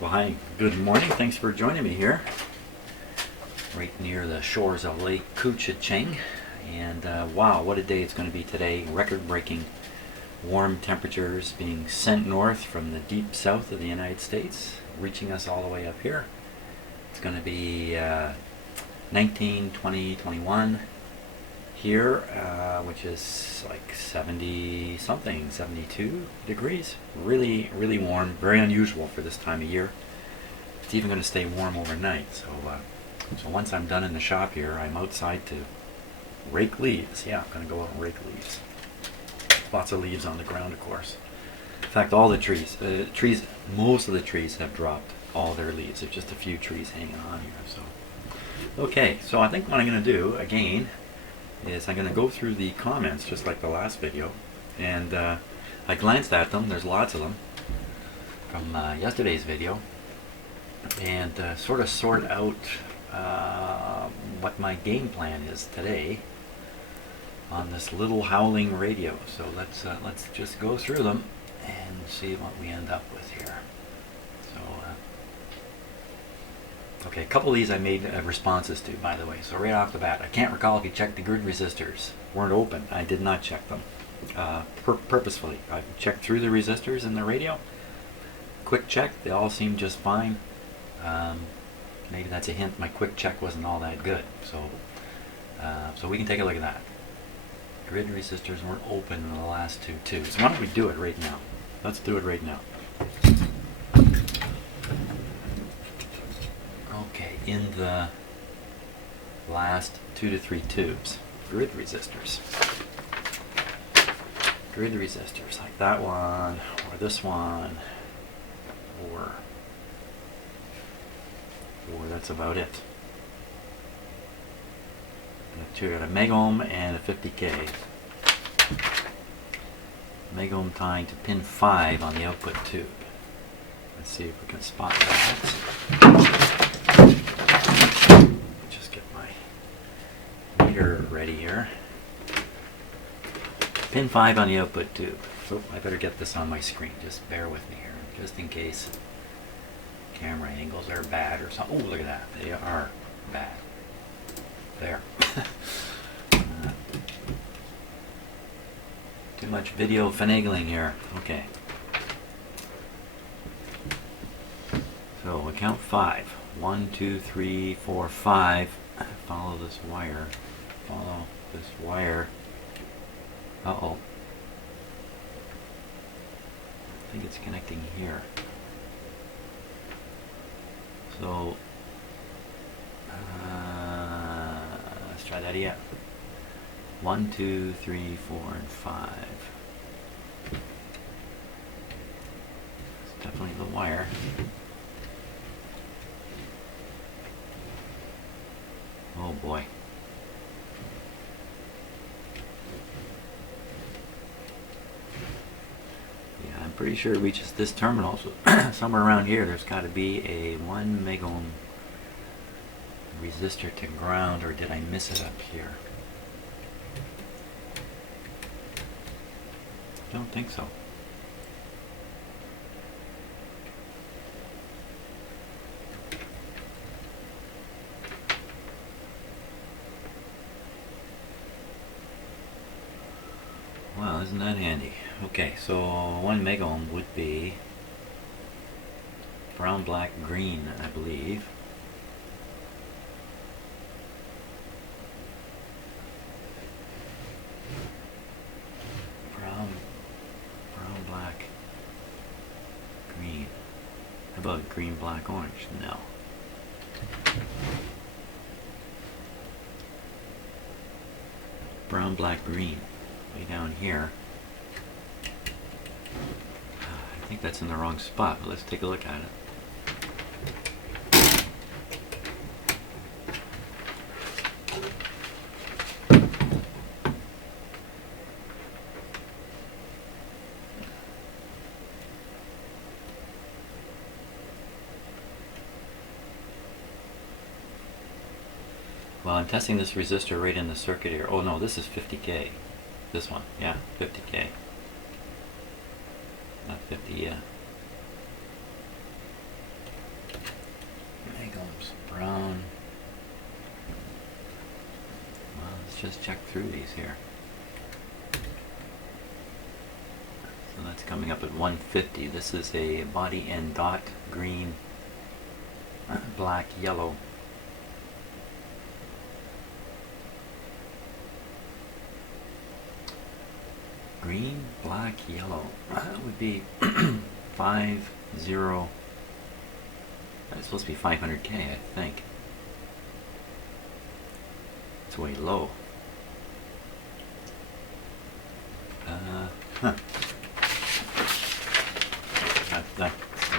Well, hi, good morning. Thanks for joining me here, right near the shores of Lake Couchiching. And wow, what a day it's going to be today. Record-breaking warm temperatures being sent north from the deep south of the United States, reaching us all the way up here. It's going to be 19, 20, 21 here, which is like 70 something, 72 degrees. Really, really warm, very unusual for this time of year. It's even going to stay warm overnight. So once I'm done in the shop here, I'm outside to rake leaves. Yeah, I'm going to go out and rake leaves. Lots of leaves on the ground, of course. In fact, all the trees, most of the trees have dropped all their leaves. There's just a few trees hanging on here. So, okay, so I think what I'm going to do again is I'm going to go through the comments just like the last video, and I glanced at them. There's lots of them from yesterday's video, and sort of sort out what my game plan is today on this little howling radio. So let's just go through them and see what we end up with here. So okay, a couple of these I made responses to, by the way. So right off the bat, I can't recall if you checked the grid resistors. Weren't open. I did not check them purposefully. I checked through the resistors in the radio. Quick check, they all seem just fine. Maybe that's a hint my quick check wasn't all that good. So we can take a look at that. Grid resistors weren't open in the last two too. So why don't we do it right now? Let's do it right now. Okay, in the last 2 to 3 tubes, grid resistors. Grid resistors, like that one, or this one, or that's about it. We got a megohm and a 50K. Megohm tying to pin 5 on the output tube. Let's see if we can spot that. Just get my meter ready here. Pin 5 on the output tube. So I better get this on my screen. Just bear with me here, just in case camera angles are bad or something. Oh, look at that. They are bad. There. Too much video finagling here. Okay. So we count 5. 1, 2, 3, 4, 5. Follow this wire. Follow this wire. Uh-oh. I think it's connecting here. So let's try that again. 1, 2, 3, 4, and 5. It's definitely the wire. Oh boy. Yeah, I'm pretty sure it reaches this terminal. So somewhere around here there's got to be a 1 megohm resistor to ground, or did I miss it up here? I don't think so. Well, isn't that handy? Okay, so 1 megohm would be brown, black, green, I believe. Brown, black, green. How about green, black, orange? No. Brown, black, green. Way down here. I think that's in the wrong spot, but let's take a look at it. Well, I'm testing this resistor right in the circuit here. Oh no, this is 50K. This one, yeah, 50K. Not 50, yeah. Oops, brown. Well, let's just check through these here. So that's coming up at 150. This is a body and dot green, black, yellow. Green, black, yellow. That would be 50. That's supposed to be 500K, I think. It's way low. That's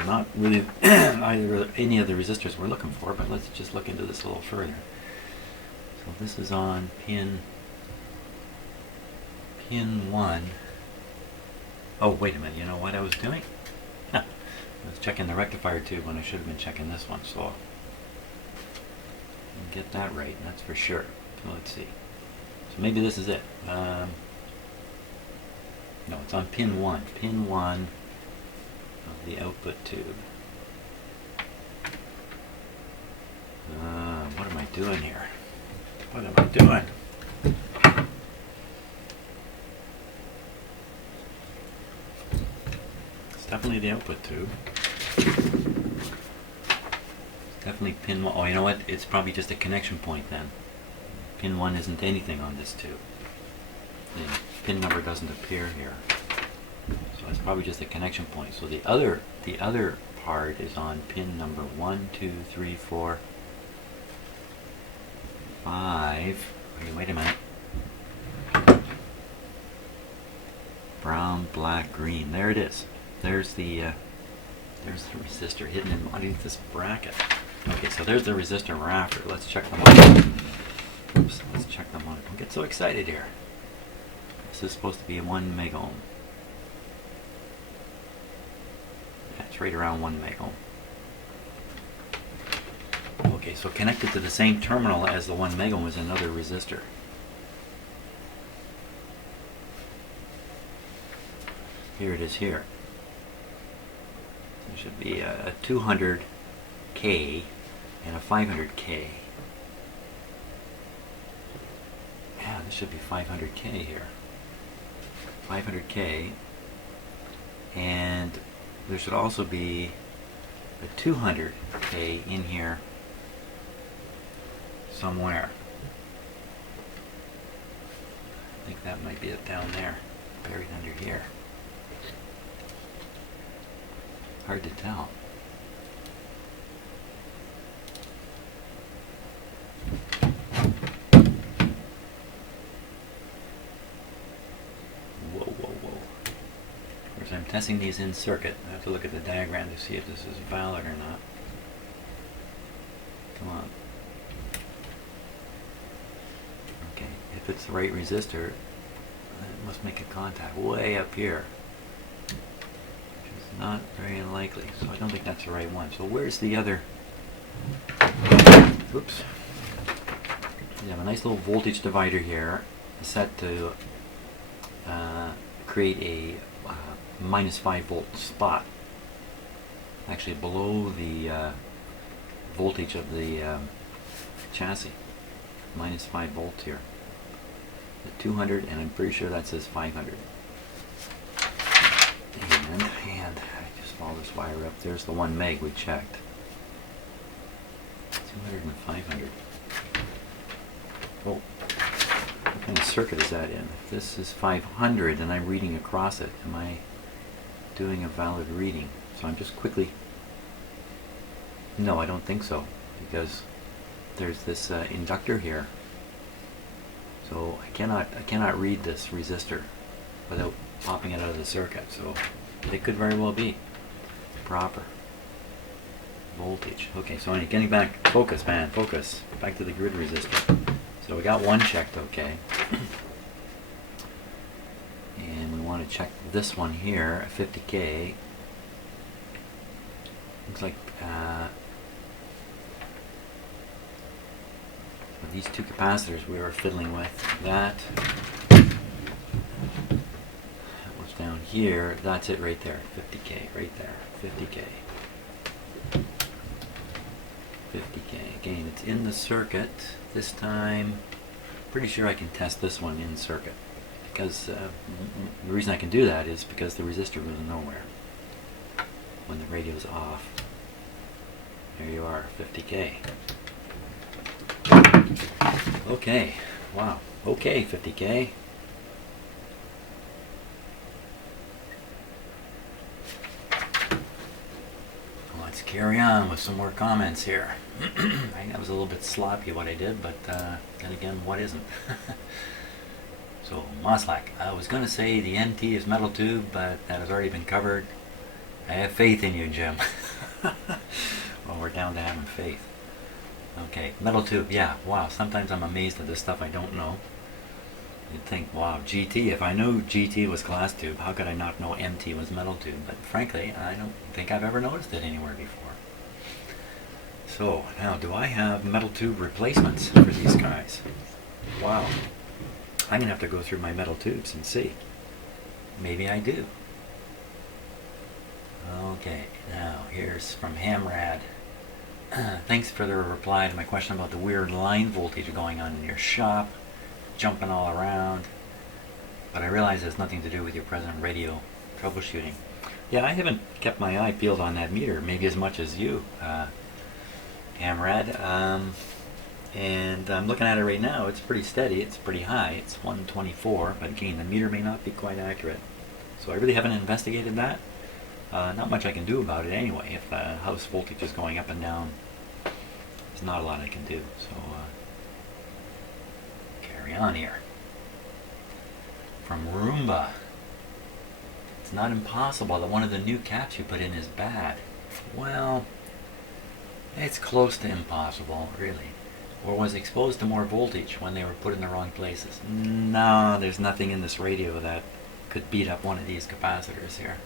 not really either any of the resistors we're looking for, but let's just look into this a little further. So this is on pin 1. Oh, wait a minute, you know what I was doing? I was checking the rectifier tube when I should have been checking this one, so get that right, that's for sure. So let's see. So maybe this is it. No, it's on pin 1. Pin 1 of the output tube. What am I doing here? What am I doing? It's definitely the output tube. It's definitely pin 1. Oh, you know what? It's probably just a connection point then. Pin 1 isn't anything on this tube. The pin number doesn't appear here. So it's probably just a connection point. So the other part is on pin number 1, 2, 3, 4, 5. Okay, wait a minute. Brown, black, green. There it is. There's the resistor hidden in underneath this bracket. Okay, so there's the resistor we're after. Let's check them on. Oops, let's check them on. Don't get so excited here. This is supposed to be 1 megohm. Yeah, it's right around 1 megohm. Okay, so connected to the same terminal as the 1 megohm is another resistor. Here it is here. There should be a 200K and a 500K. Yeah, this should be 500K here. 500K. And there should also be a 200K in here somewhere. I think that might be it down there, buried under here. Hard to tell. Whoa, whoa, whoa. Of course, I'm testing these in circuit. I have to look at the diagram to see if this is valid or not. Come on. Okay, if it's the right resistor, it must make a contact way up here. Not very unlikely, so I don't think that's the right one. So where's the other? Oops. You have a nice little voltage divider here set to create a -5 volt spot, actually below the voltage of the chassis. -5 volts here. The 200, and I'm pretty sure that says 500. And I just follow this wire up. There's the 1 meg we checked. 200 and 500. Oh, what kind of circuit is that in? If this is 500 and I'm reading across it, am I doing a valid reading? So I'm just quickly... No, I don't think so, because there's this inductor here. So I cannot read this resistor without popping it out of the circuit. So it could very well be proper voltage. Okay, so anyway, getting back, focus, man, focus. Back to the grid resistor. So we got one checked, okay. And we want to check this one here, 50K. Looks like these two capacitors we were fiddling with, that was down here. That's it right there, 50K, right there, 50K. 50K. Again, it's in the circuit. This time, pretty sure I can test this one in circuit. Because the reason I can do that is because the resistor goes nowhere when the radio's off. There you are, 50K. Okay, wow. Okay, 50K. Let's carry on with some more comments here. I think that was a little bit sloppy what I did, but then again, what isn't? So, Moslak, I was going to say the NT is metal tube, but that has already been covered. I have faith in you, Jim. Well, we're down to having faith. Okay, metal tube, yeah, wow, sometimes I'm amazed at the stuff I don't know. You'd think, wow, GT, if I knew GT was glass tube, how could I not know MT was metal tube? But frankly, I don't think I've ever noticed it anywhere before. So, now, do I have metal tube replacements for these guys? Wow. I'm going to have to go through my metal tubes and see. Maybe I do. Okay, now, here's from Hamrad. Thanks for the reply to my question about the weird line voltage going on in your shop. Jumping all around, but I realize it has nothing to do with your present radio troubleshooting. Yeah, I haven't kept my eye peeled on that meter, maybe as much as you, Amrad. And I'm looking at it right now. It's pretty steady. It's pretty high. It's 124, but again, the meter may not be quite accurate. So I really haven't investigated that. Not much I can do about it anyway. If the house voltage is going up and down, there's not a lot I can do. So. On here from Roomba. It's not impossible that one of the new caps you put in is bad. Well, it's close to impossible, really. Or was exposed to more voltage when they were put in the wrong places. No, there's nothing in this radio that could beat up one of these capacitors here.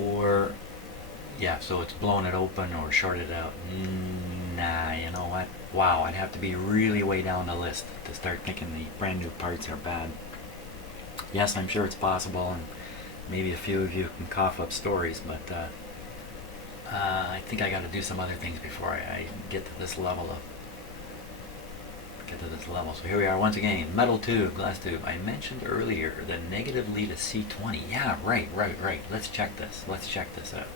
Or, yeah, so it's blown it open or shorted out. Nah, you know what? Wow, I'd have to be really way down the list to start thinking the brand new parts are bad. Yes, I'm sure it's possible, and maybe a few of you can cough up stories, but I think I got to do some other things before I get to this level. So here we are once again. Metal tube, glass tube. I mentioned earlier the negative lead of C20. Yeah, right. Let's check this. Let's check this out.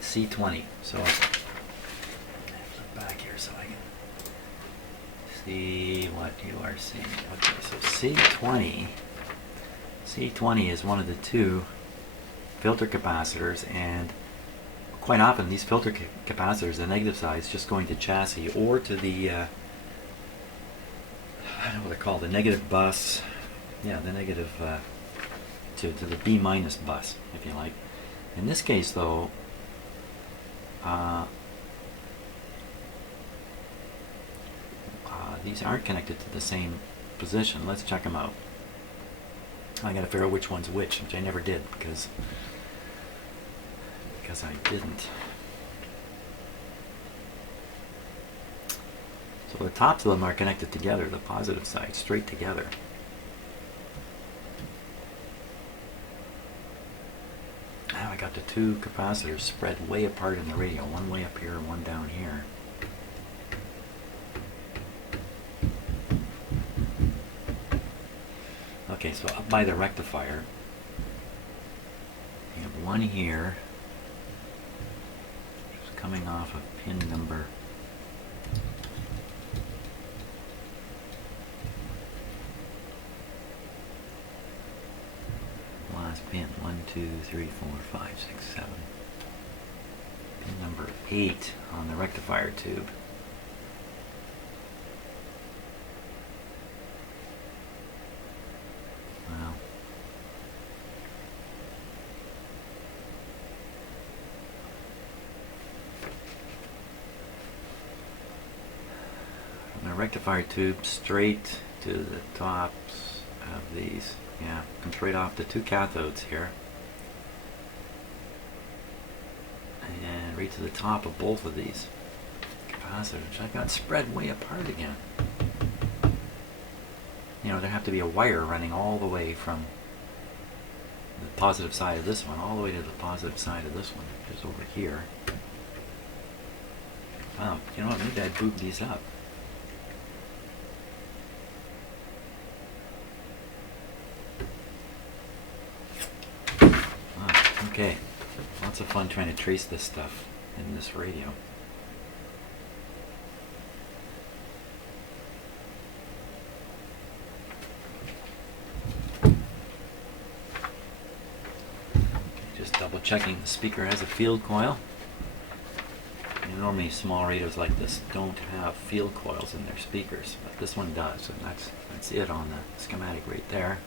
C20. So flip back here so I can see what you are seeing. Okay, so C20 is one of the two filter capacitors, and quite often these filter capacitors, the negative side is just going to chassis or to the I don't know what they're called, the negative bus. Yeah, the negative to the B minus bus, if you like. In this case, though, these aren't connected to the same position. Let's check them out. I gotta figure out which one's which I never did because I didn't. So the tops of them are connected together, the positive side, straight together. Now I got the two capacitors spread way apart in the radio, one way up here and one down here. Okay, so up by the rectifier, you have one here, which is coming off of pin number last pin, 1, 2, 3, 4, 5, 6, 7. Pin number 8 on the rectifier tube. Wow. From the rectifier tube straight to the tops of these. Yeah, comes right off the two cathodes here. And right to the top of both of these capacitors, which I got spread way apart again. You know, there have to be a wire running all the way from the positive side of this one all the way to the positive side of this one, just over here. Wow, you know what, maybe I boot these up. Okay, lots of fun trying to trace this stuff in this radio. Just double checking the speaker has a field coil. And normally small radios like this don't have field coils in their speakers, but this one does, and that's it on the schematic right there.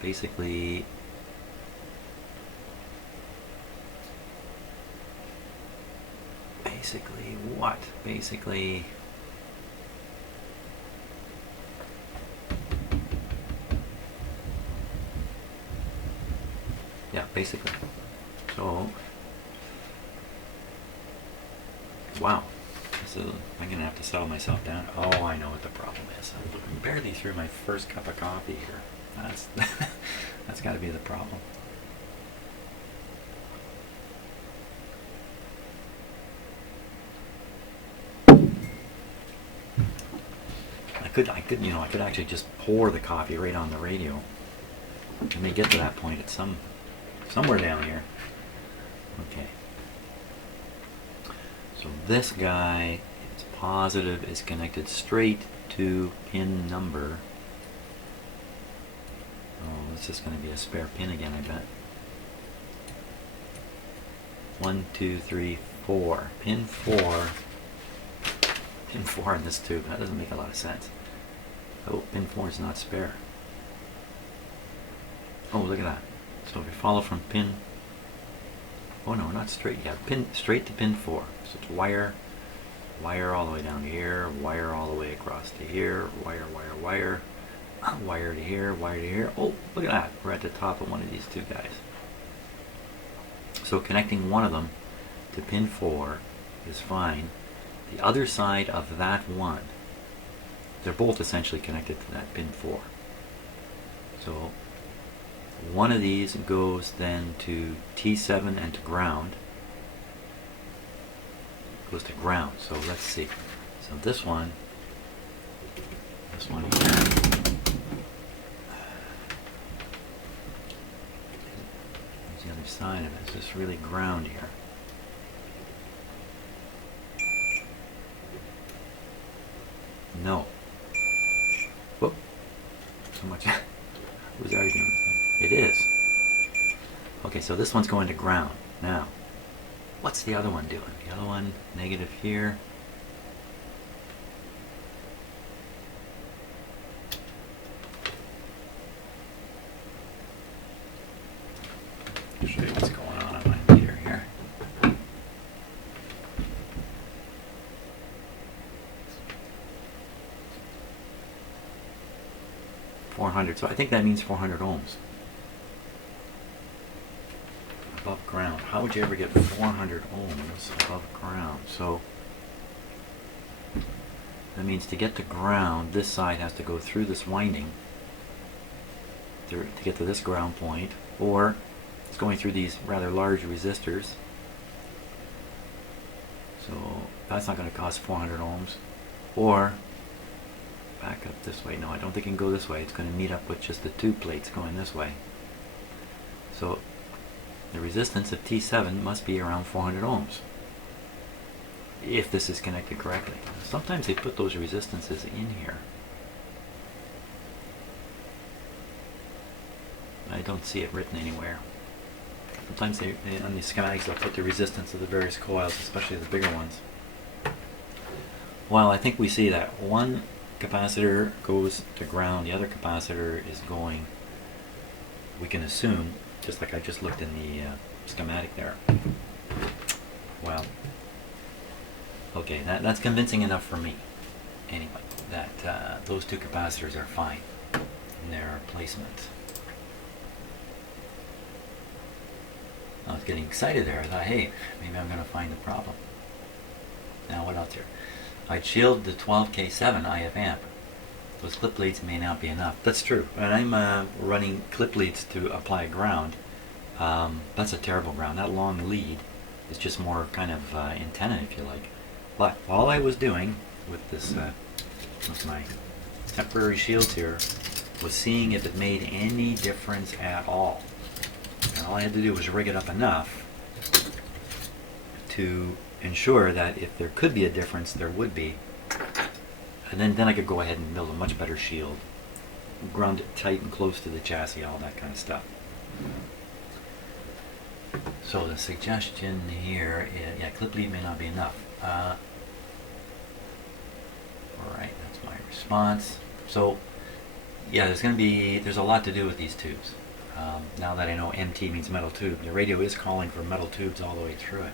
Basically, what? Basically, yeah, basically. So, wow. So I'm gonna have to settle myself down. Oh, I know what the problem is. I'm barely through my first cup of coffee here. That's got to be the problem. I could actually just pour the coffee right on the radio. I may get to that point at somewhere down here. Okay. So this guy is positive, is connected straight to pin number. Oh, this is going to be a spare pin again, I bet. 1, 2, 3, 4. Pin 4. Pin 4 in this tube. That doesn't make a lot of sense. Oh, pin 4 is not spare. Oh, look at that. So if you follow from pin... Oh no, not straight. Yeah, pin straight to pin 4. So it's wire all the way down to here, wire all the way across to here, wire, wire to here, wire to here. Oh, look at that. We're at the top of one of these two guys. So connecting one of them to pin 4 is fine. The other side of that one, they're both essentially connected to that pin 4. So one of these goes then to T7 and to ground. Goes to ground. So let's see. So this one here. Here's the other side of it. It's just really ground here. No. Whoop. So much. Who's arguing? It is. Okay, so this one's going to ground. Now, what's the other one doing? The other one, negative here. I'll show you what's going on my meter here. So I think that means 400 ohms. Above ground. How would you ever get 400 ohms above ground? So that means to get to ground, this side has to go through this winding to get to this ground point, or it's going through these rather large resistors. So that's not going to cost 400 ohms. Or back up this way. No, I don't think it can go this way. It's going to meet up with just the two plates going this way. So the resistance of T7 must be around 400 ohms if this is connected correctly. Sometimes they put those resistances in here. I don't see it written anywhere. Sometimes on these schematics they'll put the resistance of the various coils, especially the bigger ones. Well, I think we see that one capacitor goes to ground, the other capacitor is going, we can assume, just like I just looked in the schematic there. Well, okay, that's convincing enough for me, anyway, that those two capacitors are fine in their placement. I was getting excited there. I thought, hey, maybe I'm going to find the problem. Now, what else here? I'd shield the 12K7 IF amp. those clip leads may not be enough. That's true. And I'm running clip leads to apply ground. That's a terrible ground. That long lead is just more kind of antenna, if you like. But all I was doing with this, with my temporary shields here, was seeing if it made any difference at all. And all I had to do was rig it up enough to ensure that if there could be a difference, there would be. And then I could go ahead and build a much better shield. Ground it tight and close to the chassis, all that kind of stuff. So the suggestion here is, yeah, clip lead may not be enough. Alright, that's my response. So, yeah, there's a lot to do with these tubes. Now that I know MT means metal tube, the radio is calling for metal tubes all the way through it.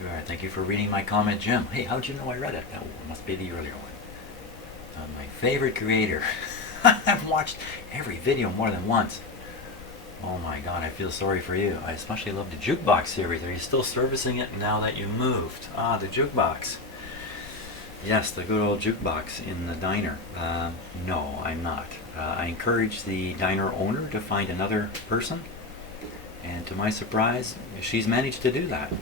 Alright, thank you for reading my comment, Jim. Hey, how'd you know I read it? Oh, it must be the earlier one. My favorite creator. I've watched every video more than once. Oh my god, I feel sorry for you. I especially love the jukebox series. Are you still servicing it now that you moved? Ah, the jukebox. Yes, the good old jukebox in the diner. No, I'm not. I encourage the diner owner to find another person, and to my surprise, she's managed to do that.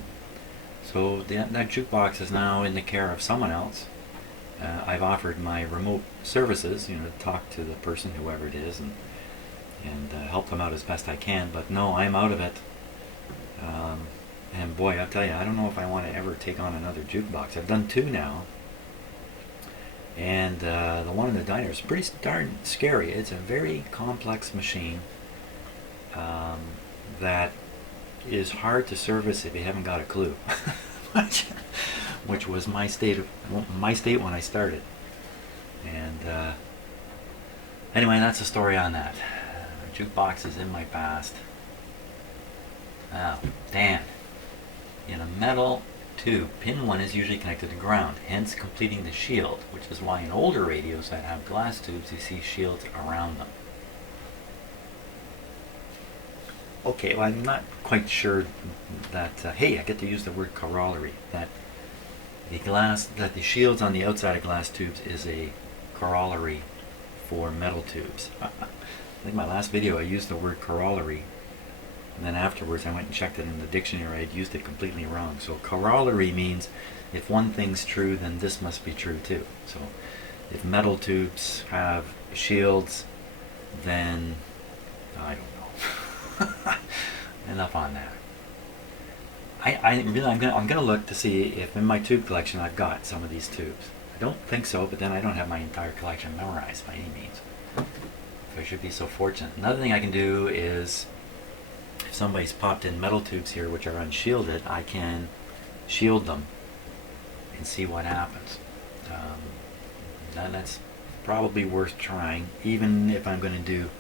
So that jukebox is now in the care of someone else. I've offered my remote services, to talk to the person, whoever it is, and help them out as best I can. But no, I'm out of it. And boy, I'll tell you, I don't know if I want to ever take on another jukebox. I've done 2 now. And the one in the diner is pretty darn scary. It's a very complex machine that is hard to service if you haven't got a clue. Which was my state when I started. And anyway, that's the story on that. Jukebox is in my past. Oh, Dan. In a metal tube, pin 1 is usually connected to ground, hence completing the shield, which is why in older radios that have glass tubes, you see shields around them. Okay, well, I'm not quite sure that, hey, I get to use the word corollary, that the shields on the outside of glass tubes is a corollary for metal tubes. I think my last video I used the word corollary, and then afterwards I went and checked it in the dictionary. I'd used it completely wrong. So corollary means if one thing's true, then this must be true too. So if metal tubes have shields, then I don't know. Enough on that. I'm gonna look to see if in my tube collection I've got some of these tubes. I don't think so, but then I don't have my entire collection memorized by any means. So I should be so fortunate. Another thing I can do is, if somebody's popped in metal tubes here which are unshielded, I can shield them and see what happens. That's probably worth trying, even if I'm going to do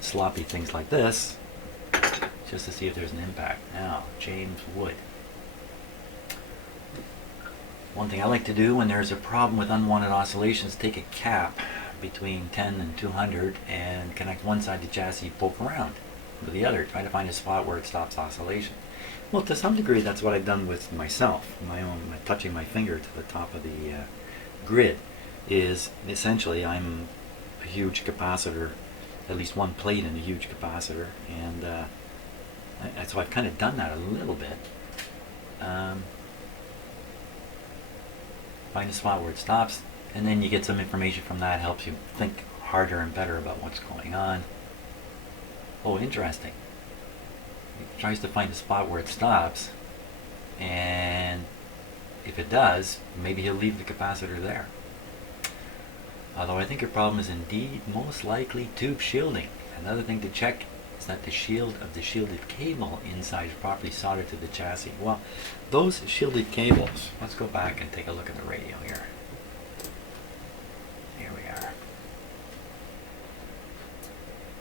sloppy things like this, just to see if there's an impact. Now, James Wood. One thing I like to do when there's a problem with unwanted oscillations, take a cap between 10 and 200 and connect one side to chassis, poke around with the other, try to find a spot where it stops oscillation. Well, to some degree that's what I've done with myself. Touching my finger to the top of the grid is essentially I'm a huge capacitor, at least one plate in a huge capacitor, and so I've kind of done that a little bit. Find a spot where it stops, and then you get some information from that. Helps you think harder and better about what's going on. Oh, interesting. It tries to find a spot where it stops, and if it does, maybe he'll leave the capacitor there. Although I think your problem is indeed most likely tube shielding. Another thing to check is that the shield of the shielded cable inside is properly soldered to the chassis. Well, those shielded cables, let's go back and take a look at the radio here. Here we are.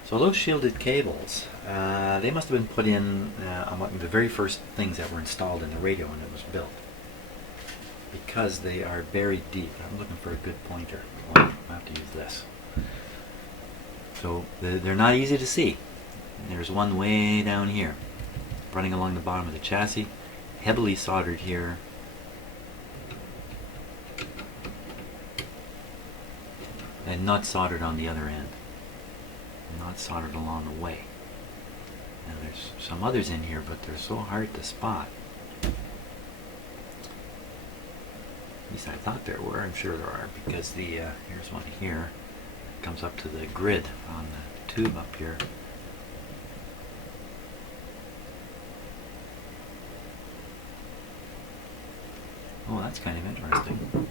So those shielded cables, they must have been put in on one of the very first things that were installed in the radio when it was built, because they are buried deep. I'm looking for a good pointer. Well, I have to use this. So they're not easy to see. There's one way down here, running along the bottom of the chassis, heavily soldered here. not soldered on the other end. Not soldered along the way. And there's some others in here, but they're so hard to spot. At least I thought there were. I'm sure there are, because the here's one here. It comes up to the grid on the tube up here. Oh, that's kind of interesting.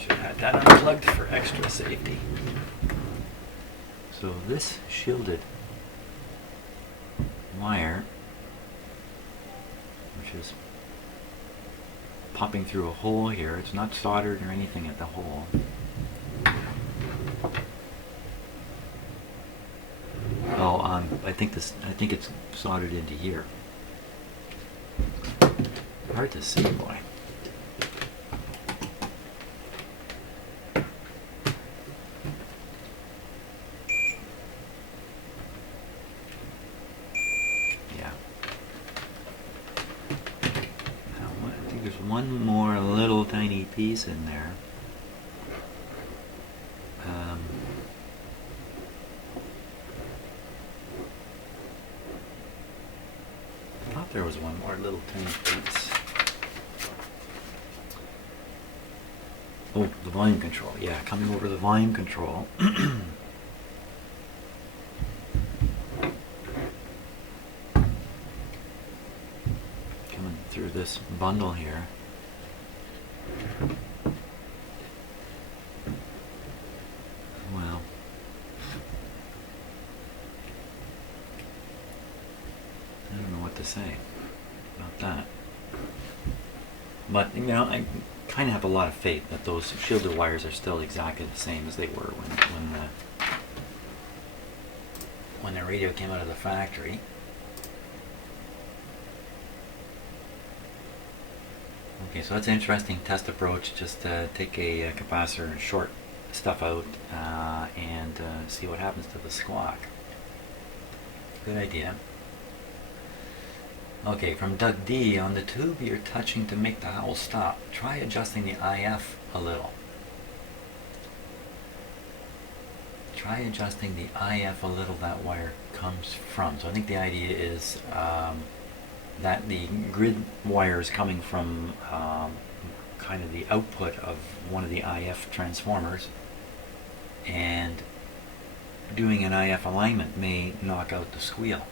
Should have had that unplugged for extra safety. So this shielded wire, which is popping through a hole here, it's not soldered or anything at the hole. Oh, I think it's soldered into here. Hard to see, boy. Yeah. Now, I think there's one more little tiny piece in there. I thought there was one more little tiny piece. Oh, the volume control. Yeah, coming over the volume control. Coming through this bundle here. Well, I don't know what to say about that. But, you know, I kind of have a lot of faith that those shielded wires are still exactly the same as they were when the radio came out of the factory. Okay, so that's an interesting test approach. Just take a capacitor and short stuff out and see what happens to the squawk. Good idea. Okay, from Doug D. On the tube you're touching to make the howl stop, try adjusting the IF a little. Try adjusting the IF a little that wire comes from. So I think the idea is that the grid wire is coming from kind of the output of one of the IF transformers, and doing an IF alignment may knock out the squeal.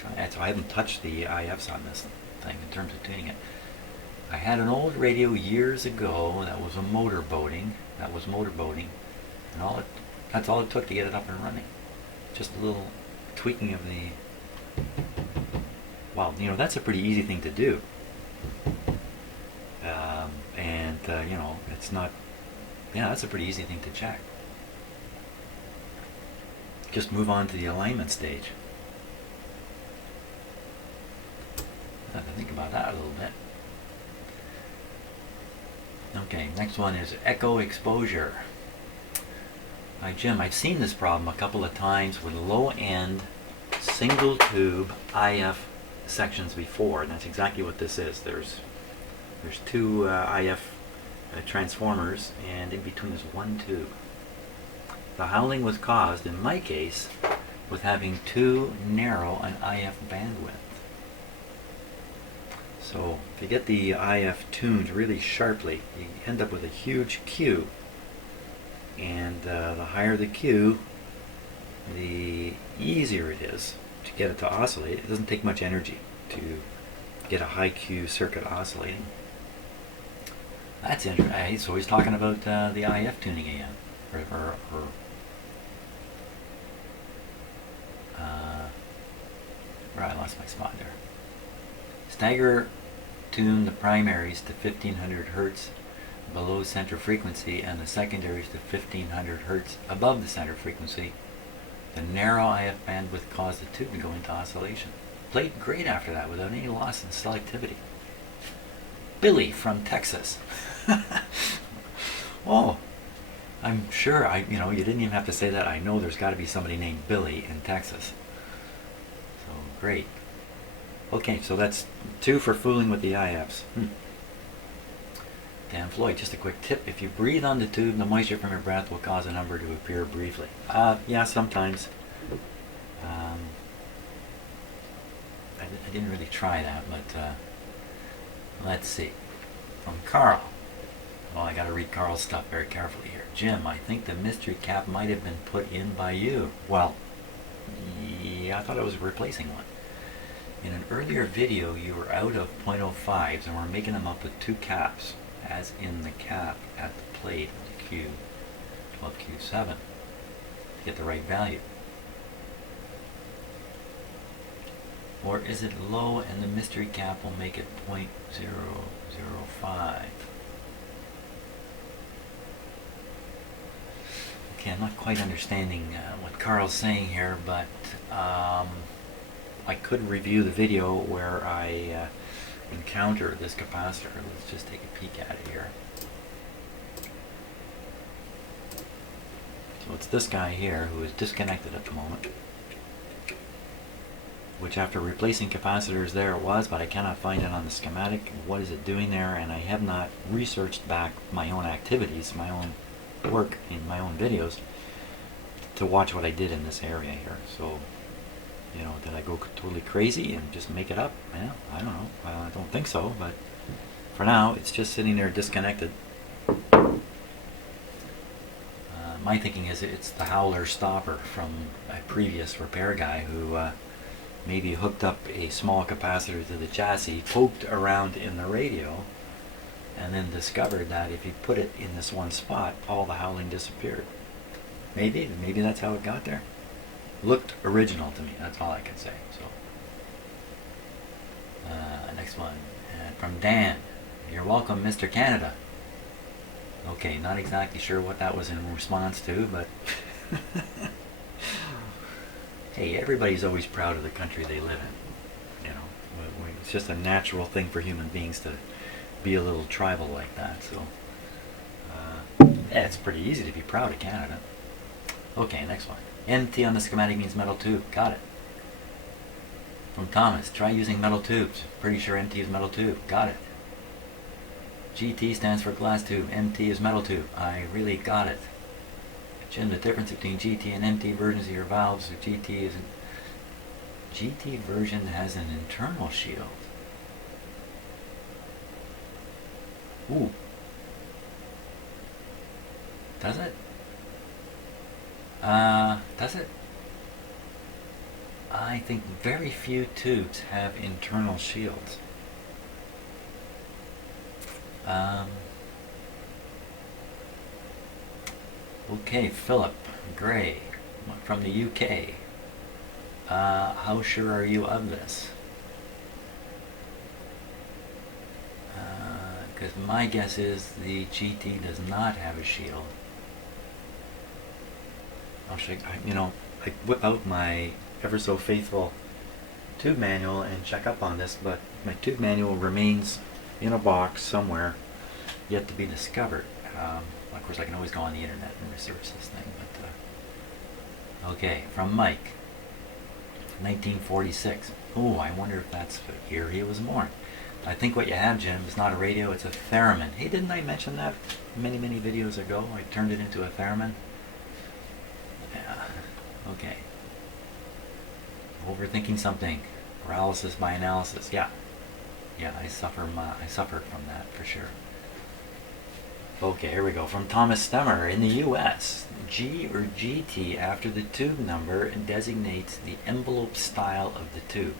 So I haven't touched the IFs on this thing in terms of tuning it. I had an old radio years ago that was motorboating, and that's all it took to get it up and running. Just a little tweaking of the... Well, you know, that's a pretty easy thing to do. You know, it's not... Yeah, that's a pretty easy thing to check. Just move on to the alignment stage. I have to think about that a little bit. Okay, next one is echo exposure. Hi Jim, I've seen this problem a couple of times with low-end single tube IF sections before, and that's exactly what this is. There's two IF transformers, and in between is one tube. The howling was caused, in my case, with having too narrow an IF bandwidth. So if you get the IF tuned really sharply, you end up with a huge Q. And the higher the Q, the easier it is to get it to oscillate. It doesn't take much energy to get a high Q circuit oscillating. That's interesting. So he's talking about the IF tuning again. I lost my spot there. Stagger tune the primaries to 1500 Hertz below center frequency and the secondaries to 1500 Hertz above the center frequency. The narrow IF bandwidth caused the tube to go into oscillation. Played great after that without any loss in selectivity. Billy from Texas. Oh, I'm sure you you didn't even have to say that. I know there's got to be somebody named Billy in Texas. So great. Okay, so that's 2 for fooling with the IFs. Dan Floyd, just a quick tip. If you breathe on the tube, the moisture from your breath will cause a number to appear briefly. Yeah, sometimes. I didn't really try that, but let's see. From Carl. Well, I got to read Carl's stuff very carefully here. Jim, I think the mystery cap might have been put in by you. Well, yeah, I thought I was replacing one. In an earlier video, you were out of .05s and were making them up with two caps, as in the cap at the plate of the Q12Q7, to get the right value. Or is it low and the mystery cap will make it .005? Okay, I'm not quite understanding what Carl's saying here, but I could review the video where I encounter this capacitor. Let's just take a peek at it here. So it's this guy here who is disconnected at the moment, which after replacing capacitors there it was, but I cannot find it on the schematic. What is it doing there? And I have not researched back my own activities, my own work in my own videos to watch what I did in this area here. So, you know, did I go totally crazy and just make it up? Yeah, I don't know. I don't think so, but for now it's just sitting there disconnected. My thinking is it's the howler stopper from a previous repair guy who maybe hooked up a small capacitor to the chassis, poked around in the radio, and then discovered that if you put it in this one spot, all the howling disappeared. Maybe that's how it got there. Looked original to me, that's all I can say. So, next one, from Dan. You're welcome, Mr. Canada. Okay, not exactly sure what that was in response to, but hey, everybody's always proud of the country they live in. You know, it's just a natural thing for human beings to be a little tribal like that. So, yeah, it's pretty easy to be proud of Canada. Okay, next one. MT on the schematic means metal tube. Got it. From Thomas, try using metal tubes. Pretty sure MT is metal tube. Got it. GT stands for glass tube. MT is metal tube. I really got it. Jim, the difference between GT and MT versions of your valves. So GT version has an internal shield. Ooh. Does it? Does it? I think very few tubes have internal shields. Okay, Philip Gray from the UK. How sure are you of this? Because my guess is the GT does not have a shield. I whip out my ever so faithful tube manual and check up on this, but my tube manual remains in a box somewhere, yet to be discovered. Of course, I can always go on the internet and research this thing. But okay, from Mike, 1946. Oh, I wonder if that's the year he was born. I think what you have, Jim, is not a radio; it's a theremin. Hey, didn't I mention that many videos ago? I turned it into a theremin. Yeah. Okay. Overthinking something. Paralysis by analysis. Yeah. Yeah, I suffered from that for sure. Okay, here we go. From Thomas Stemmer in the U.S. G or GT after the tube number designates the envelope style of the tube.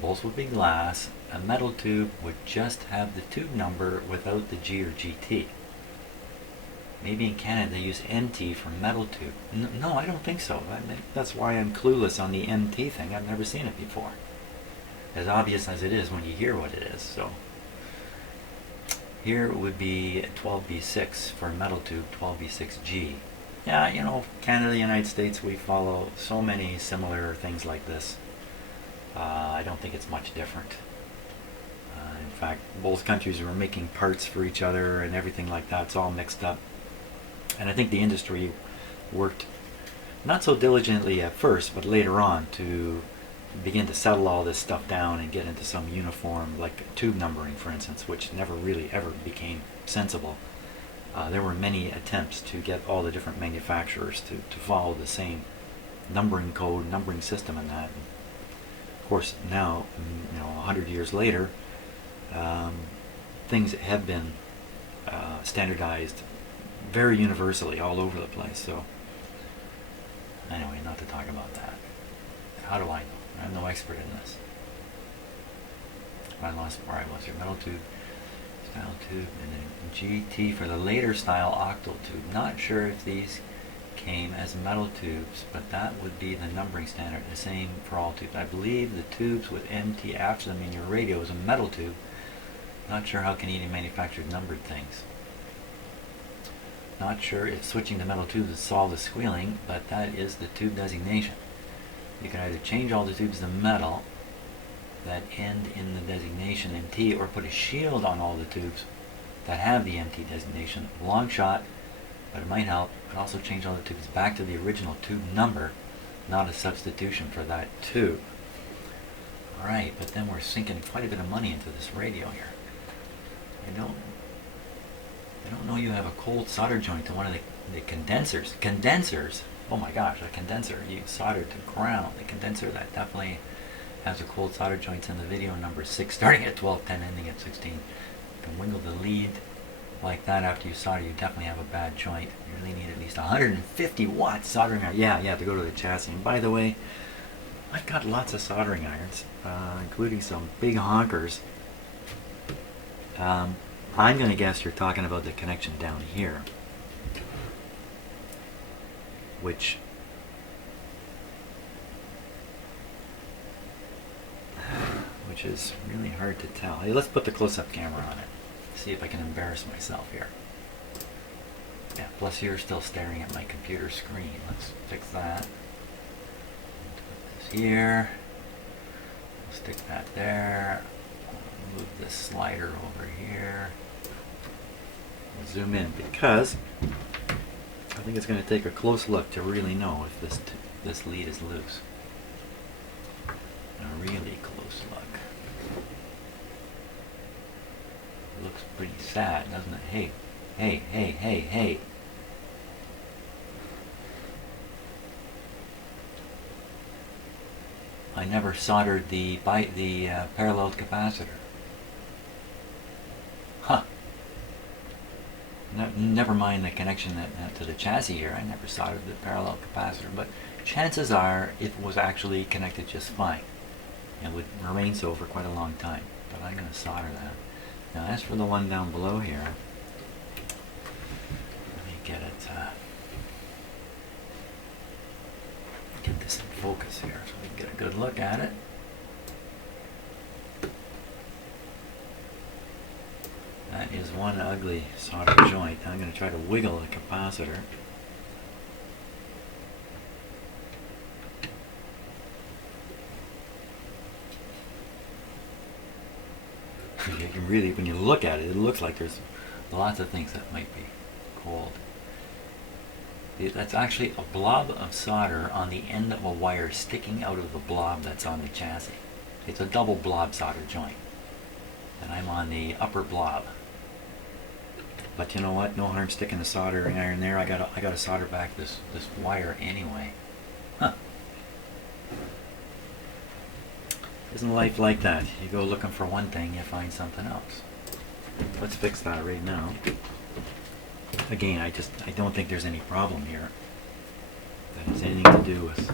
Both would be glass. A metal tube would just have the tube number without the G or GT. Maybe in Canada they use MT for metal tube. No, I don't think so. That's why I'm clueless on the MT thing. I've never seen it before. As obvious as it is when you hear what it is. So here it would be 12B6 for metal tube, 12B6G. Yeah, you know, Canada, United States, we follow so many similar things like this. I don't think it's much different. In fact, both countries were making parts for each other and everything like that. It's all mixed up. And I think the industry worked not so diligently at first, but later on to begin to settle all this stuff down and get into some uniform, like tube numbering, for instance, which never really ever became sensible. There were many attempts to get all the different manufacturers to follow the same numbering code, numbering system, and that. And of course, now, 100 years later, things have been standardized very universally all over the place. So, anyway, not to talk about that. How do I know? I'm no expert in this. I lost where I was here. Metal tube, style tube, and then GT for the later style octal tube. Not sure if these came as metal tubes, but that would be the numbering standard, the same for all tubes. I believe the tubes with MT after them in your radio is a metal tube. Not sure how Canadian manufacturers numbered things. Not sure if switching to metal tubes would solve the squealing, but that is the tube designation. You can either change all the tubes to metal that end in the designation MT, or put a shield on all the tubes that have the MT designation. Long shot, but it might help. But also change all the tubes back to the original tube number, not a substitution for that tube. Alright, but then we're sinking quite a bit of money into this radio here. I don't know you have a cold solder joint to one of the condensers. Condensers? Oh my gosh, a condenser. You solder to ground. The condenser that definitely has a cold solder joints in the video number 6, starting at 12, 10, ending at 16. You can wiggle the lead like that after you solder. You definitely have a bad joint. You really need at least 150 watts soldering iron. Yeah, to go to the chassis. And by the way, I've got lots of soldering irons, including some big honkers. I'm going to guess you're talking about the connection down here, which is really hard to tell. Hey, let's put the close-up camera on it. See if I can embarrass myself here. Yeah, plus you're still staring at my computer screen. Let's fix that. Put this here. We'll stick that there. Move this slider over here. We'll zoom in because I think it's going to take a close look to really know if this lead is loose. A really close look. It looks pretty sad, doesn't it? Hey. I never soldered the parallel capacitor. Huh. Never mind the connection to the chassis here. I never soldered the parallel capacitor, but chances are it was actually connected just fine. It would remain so for quite a long time. But I'm going to solder that. Now as for the one down below here, let me get it. Get this in focus here so we can get a good look at it. That is one ugly solder joint. I'm going to try to wiggle the capacitor. You can really, when you look at it, it looks like there's lots of things that might be cold. That's actually a blob of solder on the end of a wire sticking out of the blob that's on the chassis. It's a double blob solder joint. And I'm on the upper blob. But you know what? No harm sticking the soldering iron there. I gotta solder back this wire anyway. Huh. Isn't life like that? You go looking for one thing, you find something else. Let's fix that right now. Again, I don't think there's any problem here that has anything to do with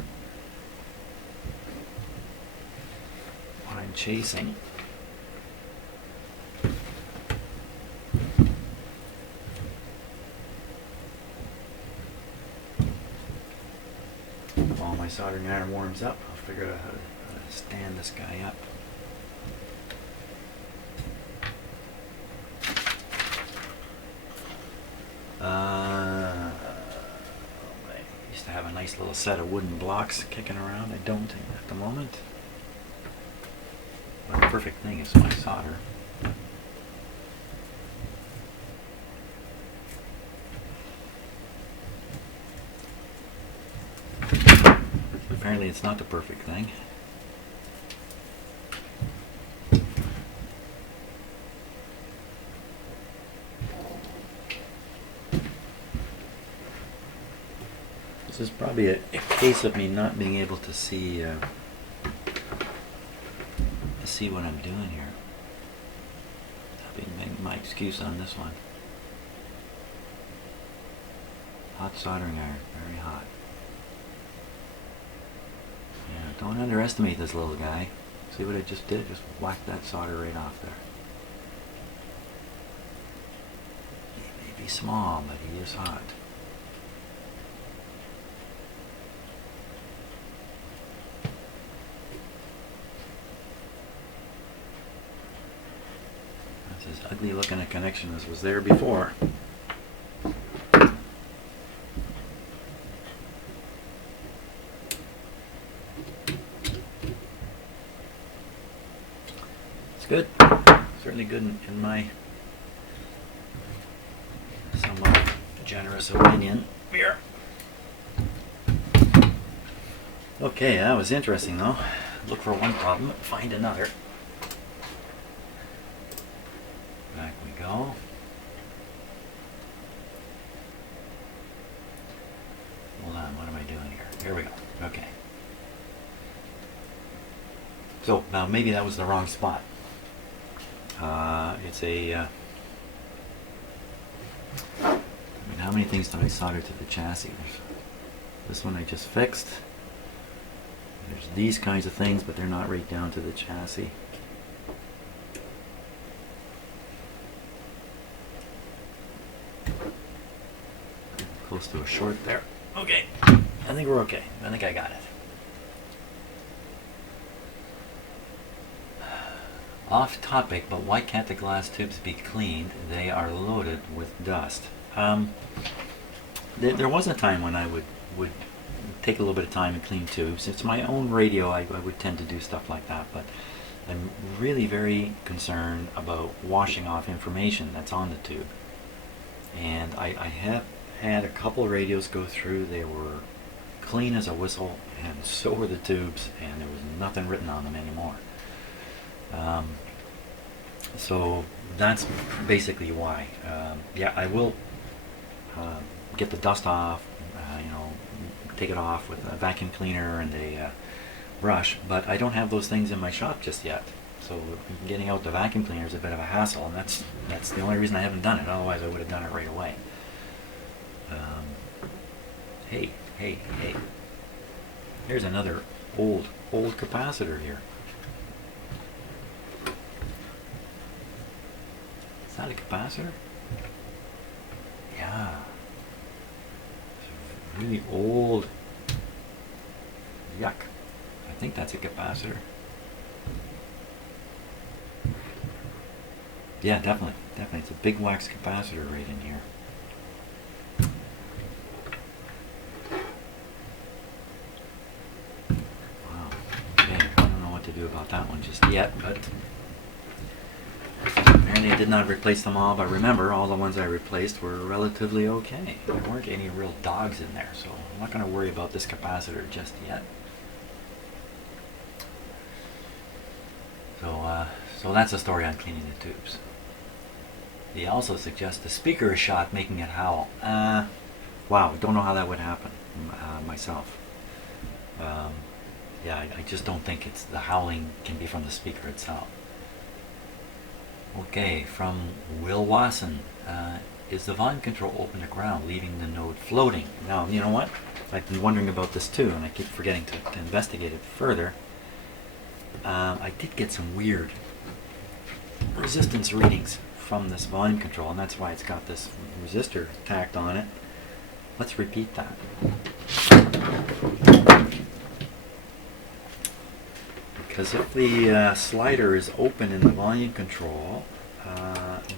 what I'm chasing. While my soldering iron warms up, I'll figure out how to stand this guy up. I used to have a nice little set of wooden blocks kicking around. I don't at the moment. But the perfect thing is my solder. Apparently it's not the perfect thing. This is probably a case of me not being able to see what I'm doing here. That'd be my excuse on this one. Hot soldering iron, very hot. Yeah, don't underestimate this little guy. See what I just did? Just whacked that solder right off there. He may be small, but he is hot. That's as ugly looking a connection as was there before. Good. Certainly good in my somewhat generous opinion. Here. Okay, that was interesting though. Look for one problem, find another. Back we go. Hold on, what am I doing here? Here we go. Okay. So now maybe that was the wrong spot. It's a, I mean, how many things did I solder to the chassis? This one I just fixed. There's these kinds of things, but they're not right down to the chassis. Close to a short there. Okay, I think we're okay. I think I got it. Off topic, but why can't the glass tubes be cleaned? They are loaded with dust. There was a time when I would take a little bit of time and clean tubes. It's my own radio, I would tend to do stuff like that, but I'm really very concerned about washing off information that's on the tube. And I have had a couple of radios go through. They were clean as a whistle, and so were the tubes, and there was nothing written on them anymore. So that's basically why. Yeah, I will get the dust off, you know, take it off with a vacuum cleaner and a brush, but I don't have those things in my shop just yet. So getting out the vacuum cleaner is a bit of a hassle, and that's the only reason I haven't done it. Otherwise, I would have done it right away. Hey! Here's another old capacitor here. Is that a capacitor? Yeah. It's a really old. Yuck. I think that's a capacitor. Yeah, definitely. It's a big wax capacitor right in here. Wow. Okay, I don't know what to do about that one just yet, but apparently I did not replace them all, but remember, all the ones I replaced were relatively okay. There weren't any real dogs in there, so I'm not going to worry about this capacitor just yet. So that's the story on cleaning the tubes. He also suggests the speaker is shot, making it howl. Wow, don't know how that would happen myself. Yeah, I just don't think it's the howling can be from the speaker itself. Okay, from Will Wasson, is the volume control open to ground, leaving the node floating? Now, you know what? I've been wondering about this too, and I keep forgetting to investigate it further. I did get some weird resistance readings from this volume control, and that's why it's got this resistor tacked on it. Let's repeat that. Because if the slider is open in the volume control,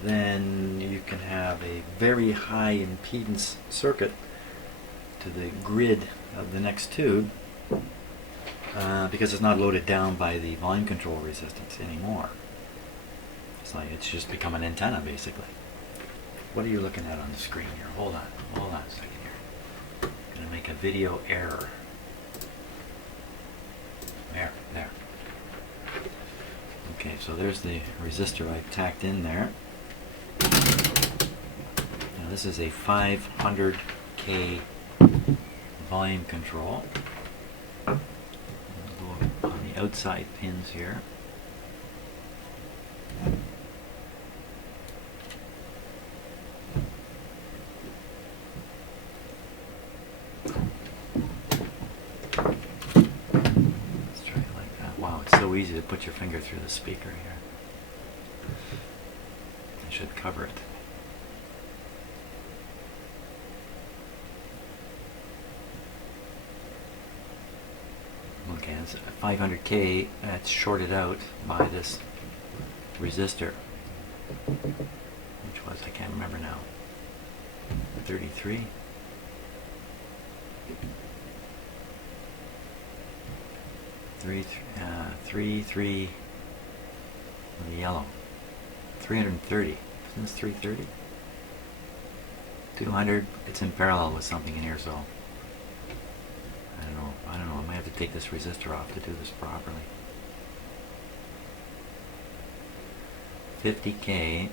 then you can have a very high impedance circuit to the grid of the next tube, because it's not loaded down by the volume control resistance anymore. It's like it's just become an antenna basically. What are you looking at on the screen here? Hold on a second here. I'm going to make a video error. There. Okay, so there's the resistor I tacked in there. Now this is a 500K volume control. We'll go on the outside pins here. Let's try it like that. Wow, it's so easy to put your finger through the speaker here. I should cover it. Okay, it's 500K, that's shorted out by this resistor, which was, I can't remember now, 33. Three, the yellow, 330, isn't this 330? 200, it's in parallel with something in here, so I don't know, I might have to take this resistor off to do this properly. 50K.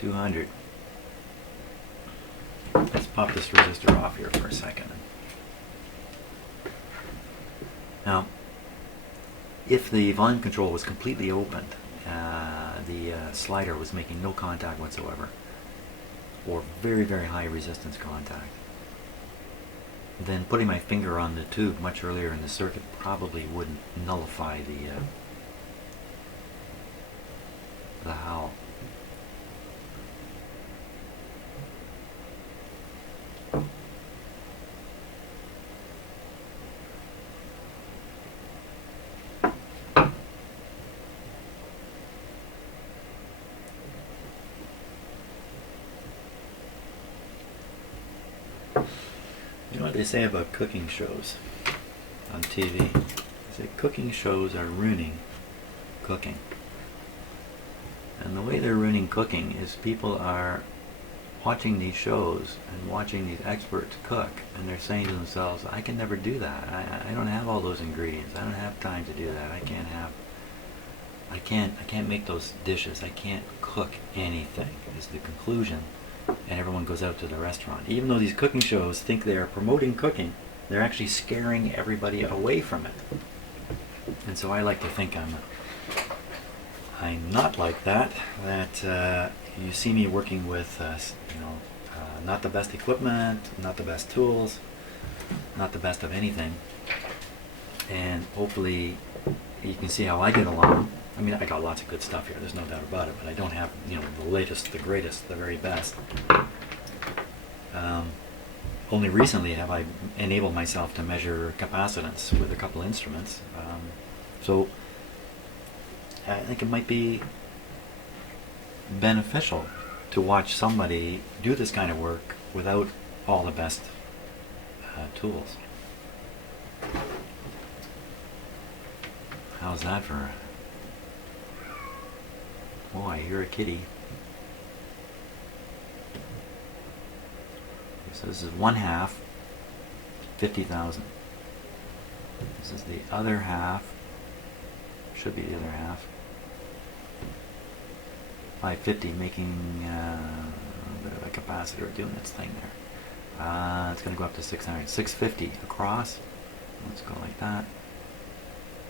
$200. Let's pop this resistor off here for a second. Now, if the volume control was completely opened, the slider was making no contact whatsoever, or very, very high resistance contact, then putting my finger on the tube much earlier in the circuit probably wouldn't nullify the howl. You know what they say about cooking shows on TV? They say cooking shows are ruining cooking. And the way they're ruining cooking is people are watching these shows and watching these experts cook, and they're saying to themselves, I can never do that. I don't have all those ingredients. I don't have time to do that. I can't make those dishes. I can't cook anything, is the conclusion. And everyone goes out to the restaurant. Even though these cooking shows think they are promoting cooking, they're actually scaring everybody away from it. And so I like to think I'm not like that. That you see me working with, not the best equipment, not the best tools, not the best of anything. And hopefully you can see how I get along. I mean, I got lots of good stuff here, there's no doubt about it, but I don't have, the latest, the greatest, the very best. Only recently have I enabled myself to measure capacitance with a couple instruments. So I think it might be beneficial to watch somebody do this kind of work without all the best tools. How's that for... Oh, I hear a kitty. So this is 1/2, 50,000. This is the other half. Should be the other half. 550, making a bit of a capacitor doing its thing there. It's going to go up to 600, 650 across. Let's go like that.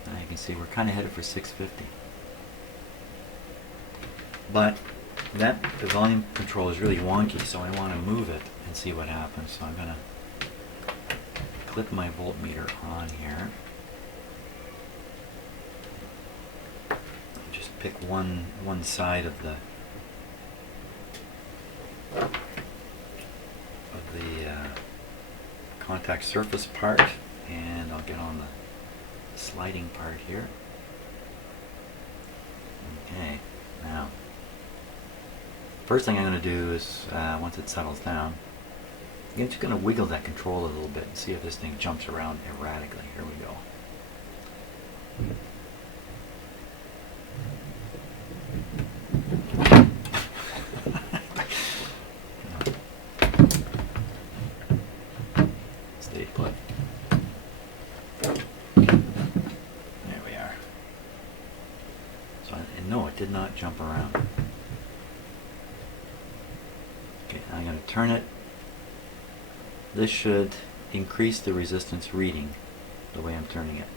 Now you can see we're kind of headed for 650. But the volume control is really wonky, so I want to move it and see what happens. So I'm going to clip my voltmeter on here. Just pick one side of the contact surface part, and I'll get on the sliding part here. Okay, now first thing I'm going to do is, once it settles down, I'm just going to wiggle that control a little bit and see if this thing jumps around erratically. Here we go. Stay put. There we are. So, and no, it did not jump around. Okay, I'm going to turn it. This should increase the resistance reading the way I'm turning it.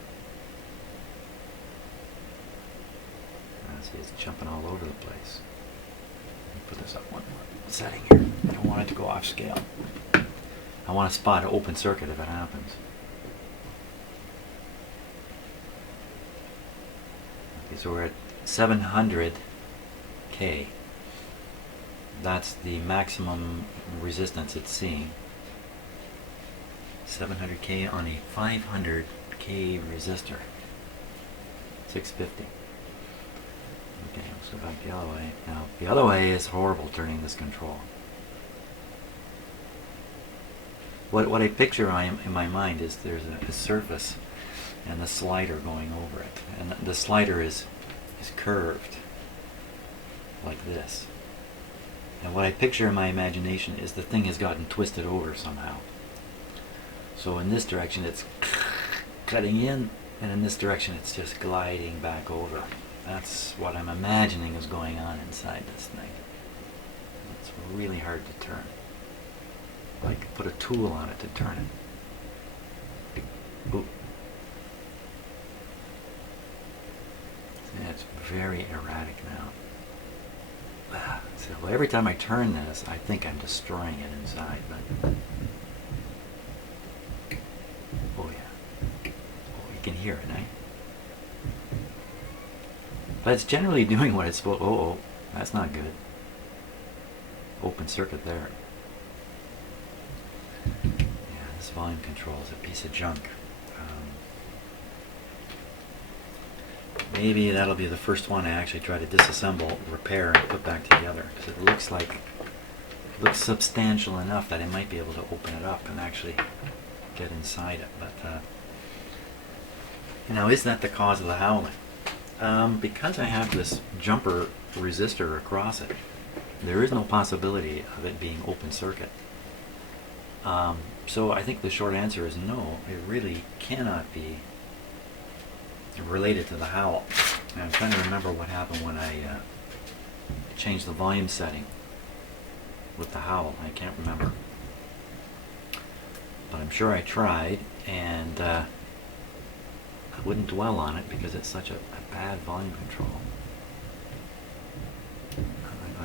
See, it's jumping all over the place. Let me put this up one more setting here. I don't want it to go off scale. I want to spot an open circuit if it happens. Okay, so we're at 700K. That's the maximum resistance it's seeing. 700K on a 500K resistor. 650. Okay, let's go back the other way. Now, the other way is horrible, turning this control. What I picture in my mind is there's a surface and the slider going over it. And the slider is curved like this. And what I picture in my imagination is the thing has gotten twisted over somehow. So in this direction it's cutting in, and in this direction it's just gliding back over. That's what I'm imagining is going on inside this thing. It's really hard to turn. I could put a tool on it to turn it. Ooh. It's very erratic now. So every time I turn this, I think I'm destroying it inside. But oh yeah, oh, you can hear it, eh? But it's generally doing what it's supposed. Oh, that's not good. Open circuit there. Yeah, this volume control is a piece of junk. Maybe that'll be the first one I actually try to disassemble, repair, and put back together, because it looks substantial enough that I might be able to open it up and actually get inside it. But now, is that the cause of the howling? Because I have this jumper resistor across it, there is no possibility of it being open circuit. So I think the short answer is no, it really cannot be related to the howl. And I'm trying to remember what happened when I changed the volume setting with the howl. I can't remember. But I'm sure I tried, and I wouldn't dwell on it because it's such a bad volume control.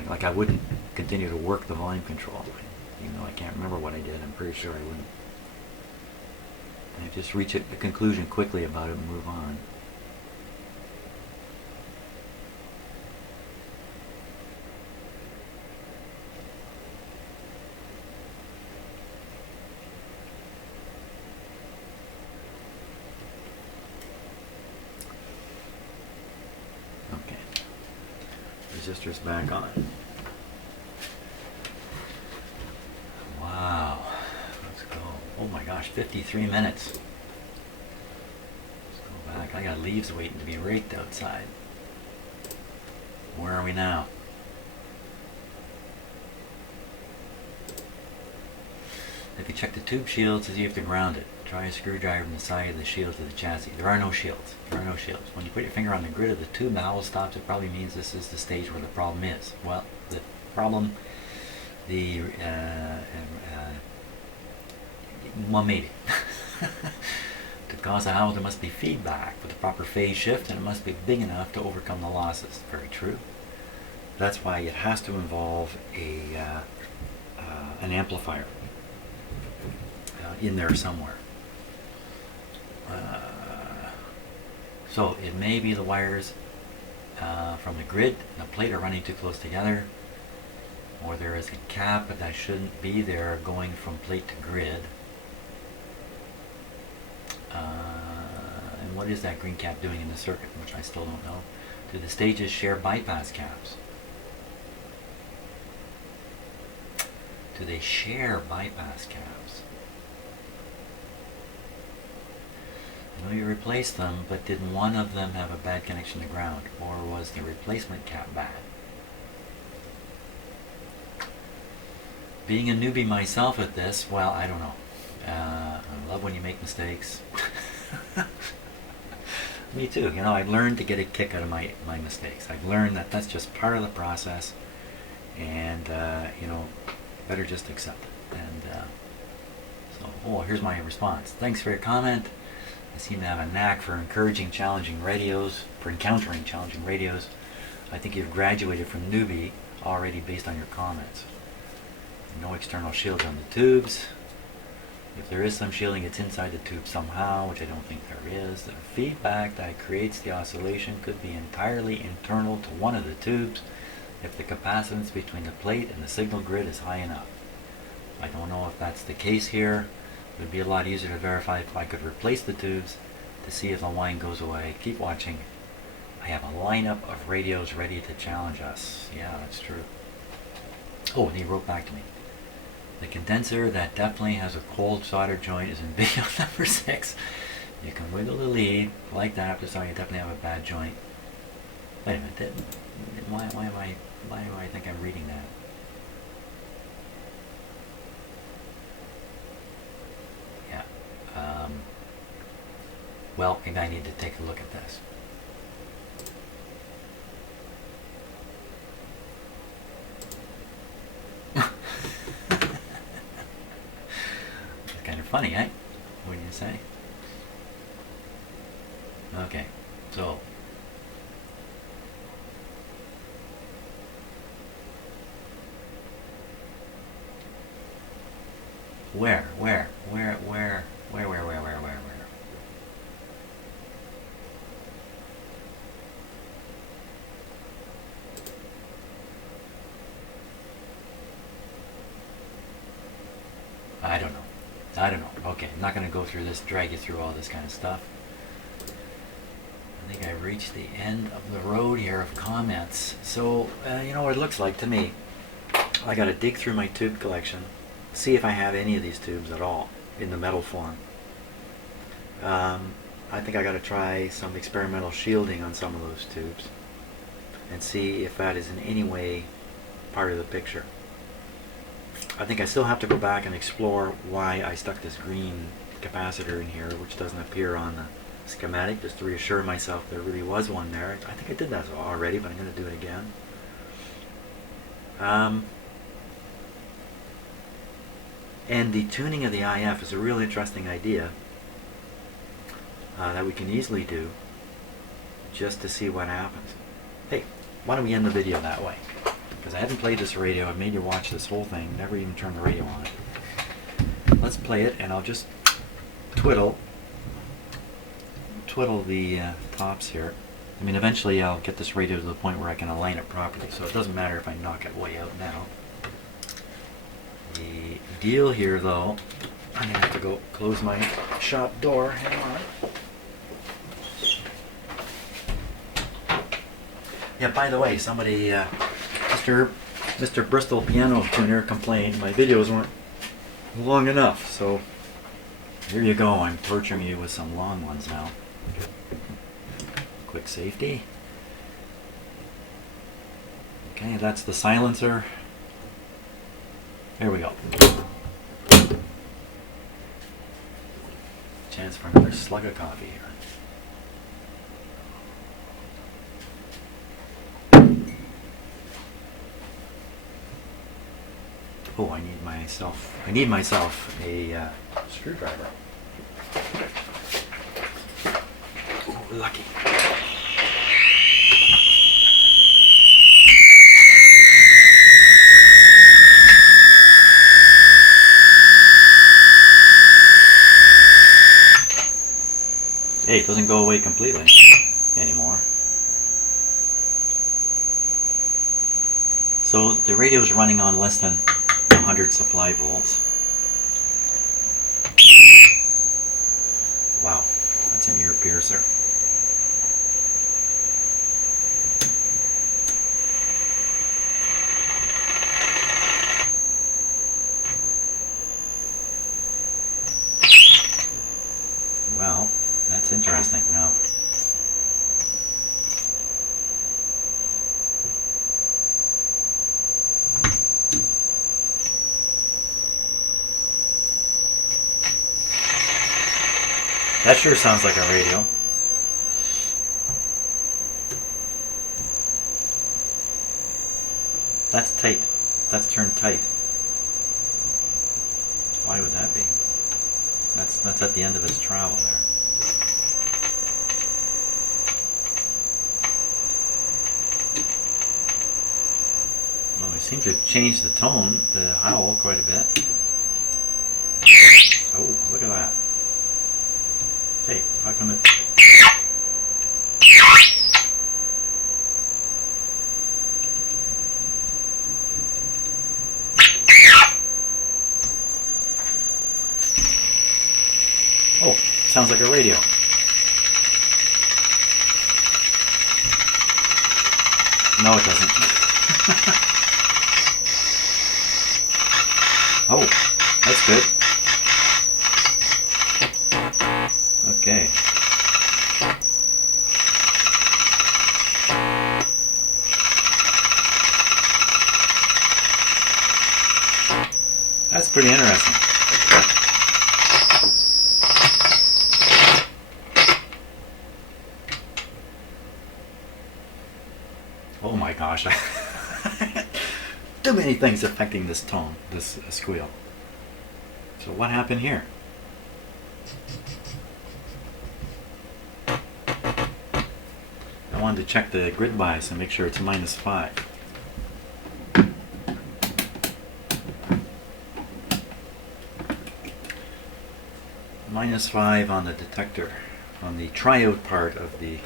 Like I wouldn't continue to work the volume control. Even though I can't remember what I did, I'm pretty sure I wouldn't. I just reach a conclusion quickly about it and move on. Okay. Resistor's back on. Wow. Let's go. Oh my gosh, 53 minutes. Let's go back. I got leaves waiting to be raked outside. Where are we now? If you check the tube shields to see if they're grounded, try a screwdriver from the side of the shield to the chassis. There are no shields. There are no shields. When you put your finger on the grid of the tube, the howl stops. It probably means this is the stage where the problem is. Well, the problem, well, maybe. To cause a howl, there must be feedback with the proper phase shift, and it must be big enough to overcome the losses. Very true. That's why it has to involve an amplifier in there somewhere. So it may be the wires from the grid and the plate are running too close together, or there is a cap that shouldn't be there going from plate to grid. And what is that green cap doing in the circuit, which I still don't know. Do the stages share bypass caps? Do they share bypass caps? I know you replaced them, but did one of them have a bad connection to ground, or was the replacement cap bad? Being a newbie myself at this, well, I don't know. I love when you make mistakes. Me too. You know, I've learned to get a kick out of my mistakes. I've learned that that's just part of the process, and you know, better just accept it. And oh, here's my response. Thanks for your comment. I seem to have a knack for encountering challenging radios. I think you've graduated from newbie already based on your comments. No external shields on the tubes. If there is some shielding, it's inside the tube somehow, which I don't think there is. The feedback that creates the oscillation could be entirely internal to one of the tubes if the capacitance between the plate and the signal grid is high enough. I don't know if that's the case here. It would be a lot easier to verify if I could replace the tubes to see if the whine goes away. Keep watching. I have a lineup of radios ready to challenge us. Yeah, that's true. Oh, and he wrote back to me. The condenser that definitely has a cold solder joint is in video number 6. You can wiggle the lead like that, but sorry, you definitely have a bad joint. Wait a minute, why do I think I'm reading that? Yeah. Well, maybe I need to take a look at this. Kind of funny, eh? What do you say? Okay, so where? I don't know. Okay, I'm not going to go through this, drag you through all this kind of stuff. I think I've reached the end of the road here of comments. So, you know what it looks like to me. I got to dig through my tube collection, see if I have any of these tubes at all in the metal form. I think I got to try some experimental shielding on some of those tubes and see if that is in any way part of the picture. I think I still have to go back and explore why I stuck this green capacitor in here, which doesn't appear on the schematic, just to reassure myself there really was one there. I think I did that already, but I'm going to do it again. And the tuning of the IF is a real interesting idea that we can easily do just to see what happens. Hey, why don't we end the video that way? Because I haven't played this radio. I've made you watch this whole thing, never even turned the radio on. Let's play it, and I'll just twiddle the tops here. I mean, eventually I'll get this radio to the point where I can align it properly, so it doesn't matter if I knock it way out now. The deal here, though, I'm going to have to go close my shop door. Hang on. Yeah, by the way, somebody... Mr. Bristol Piano Tuner complained my videos weren't long enough, so here you go. I'm torturing you with some long ones now. Quick safety. Okay, that's the silencer. There we go. Chance for another slug of coffee here. Oh, I need myself a screwdriver. Ooh, lucky. Hey, it doesn't go away completely anymore. So the radio is running on less than 100 supply volts. Wow, that's an ear piercer. Well, that's interesting. Now, that sure sounds like a radio. That's tight. That's turned tight. Why would that be? That's at the end of his travel there. Well, we seem to have changed the tone, the howl, quite a bit. Oh, look at that. Hey, how come it... Oh, sounds like a radio. No, it doesn't. Oh, that's good. Okay. That's pretty interesting. Oh my gosh. Too many things affecting this tone, this squeal. So what happened here? I wanted to check the grid bias and make sure it's -5. -5 on the detector, on the triode part of the,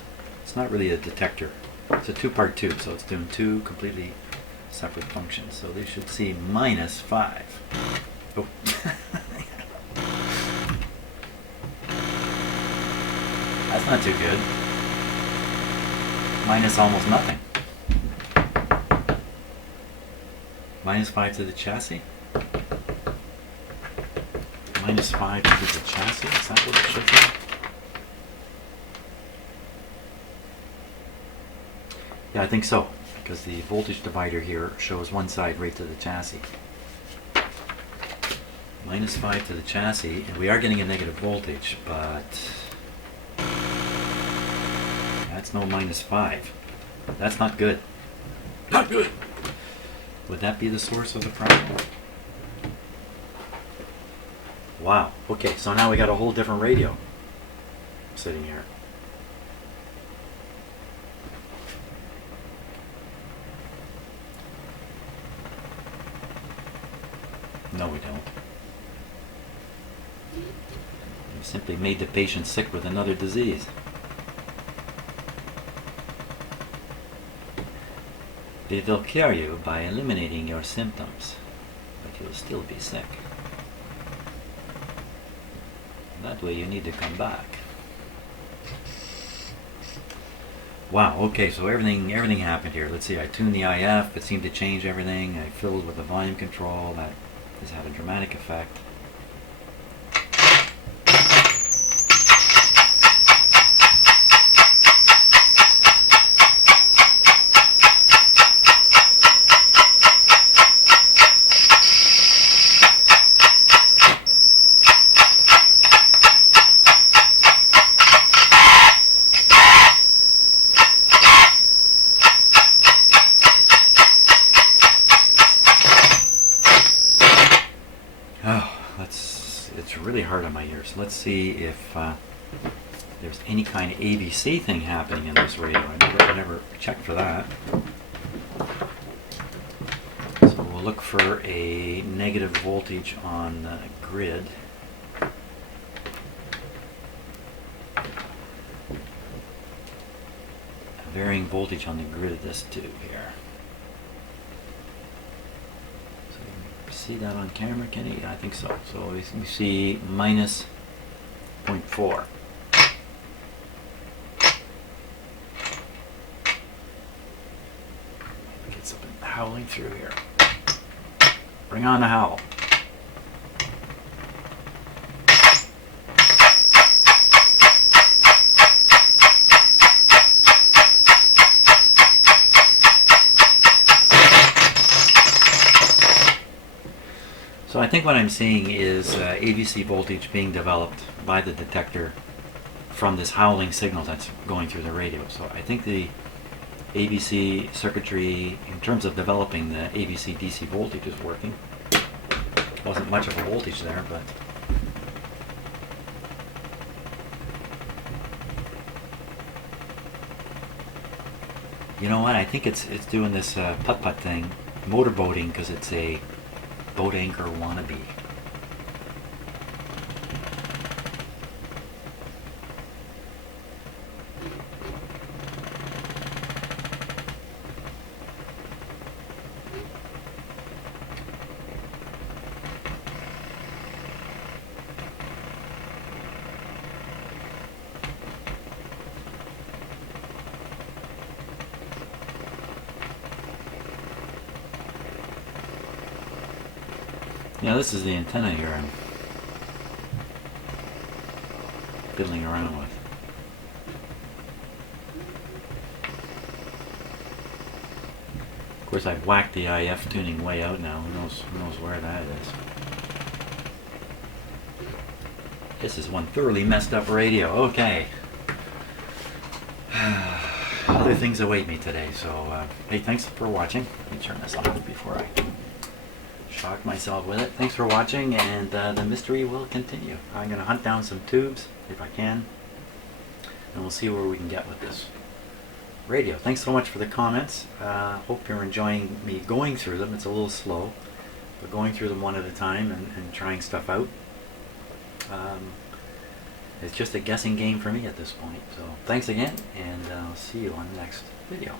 it's not really a detector, it's a two-part tube, so it's doing two completely separate functions. So they should see -5. Oh. That's not too good. Minus almost nothing. -5 to the chassis. -5 to the chassis. Is that what it should be? Yeah, I think so, because the voltage divider here shows one side right to the chassis. -5 to the chassis, and we are getting a negative voltage, but that's no -5. That's not good. Not good! Would that be the source of the problem? Wow. Okay, so now we got a whole different radio sitting here. No, we don't. We simply made the patient sick with another disease. They will cure you by eliminating your symptoms, but you'll still be sick. That way you need to come back. Wow, okay, so everything happened here. Let's see, I tuned the IF, it seemed to change everything. I filled with the volume control, that has had a dramatic effect. It's really hard on my ears. Let's see if there's any kind of ABC thing happening in this radio. I never checked for that. So we'll look for a negative voltage on the grid. A varying voltage on the grid of this tube here. See that on camera, Kenny? I think so. So we see -0.4. Get something howling through here. Bring on the howl. So I think what I'm seeing is ABC voltage being developed by the detector from this howling signal that's going through the radio. So I think the ABC circuitry, in terms of developing the ABC DC voltage, is working. Wasn't much of a voltage there, but you know what? I think it's doing this putt-putt thing, motorboating, because it's a boat anchor wannabe. Yeah, this is the antenna here I'm fiddling around with. Of course, I've whacked the IF tuning way out now. Who knows where that is. This is one thoroughly messed up radio. Okay. Other things await me today, so hey, thanks for watching. Let me turn this off before I shock myself with it. Thanks for watching, and the mystery will continue. I'm going to hunt down some tubes if I can, and we'll see where we can get with this radio. Thanks so much for the comments. Hope you're enjoying me going through them. It's a little slow, but going through them one at a time and trying stuff out. It's just a guessing game for me at this point. So thanks again, and I'll see you on the next video.